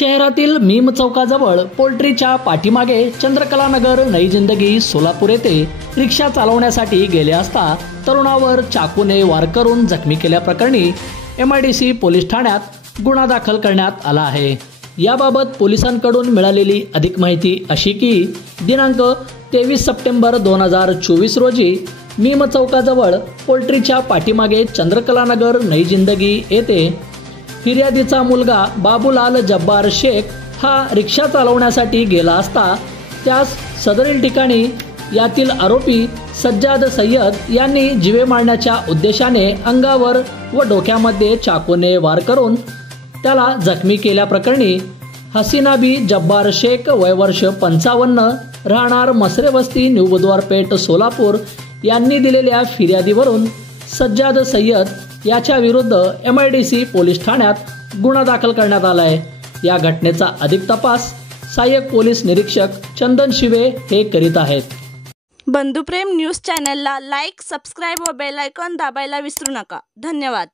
शहरातील मीम चौकाजवळ पोल्ट्रीच्या पाठीमागे चंद्रकला नगर नई जिंदगी सोलापूर येथे रिक्षा चालवण्यासाठी गेले असता तरुणावर चाकूने वार करून जखमी केल्याप्रकरणी MIDC पोलीस ठाण्यात गुन्हा दाखल करण्यात आला आहे। याबाबत पोलिसांकडून मिळालेली अधिक माहिती अशी की दिनांक 23 सप्टेंबर 2024 रोजी मीम चौकाजवळ पोल्ट्रीच्या पाठीमागे चंद्रकला नगर नई जिंदगी येथे फिर्यादीचा मुलगा बाबूलाल जब्बार शेख हा रिक्षा चालवण्यासाठी गेला असता त्यास सदरील ठिकाणी यातील आरोपी सज्जाद सय्यद यांनी जीवे मारण्याच्या उद्देशाने अंगावर व डोक्यामध्ये चाकूने वार करून त्याला जखमी केल्याप्रकरणी हसीना बी जब्बार शेख वय वर्ष 55 राहणार मसरे वस्ती न्यू बुधवारपेठ सोलापूर यांनी दिलेल्या फिर्यादीवरून सज्जाद सय्यद याच्या विरुद्ध MIDC पोलीस ठाण्यात गुन्हा दाखल करण्यात आला आहे। या घटनेचा अधिक तपास सहाय्यक पोलीस निरीक्षक चंदन शिवे हे करीत आहेत। बंधुप्रेम न्यूज चॅनलला लाईक, सबस्क्राइब व बेल आयकॉन दाबायला विसरू नका। धन्यवाद।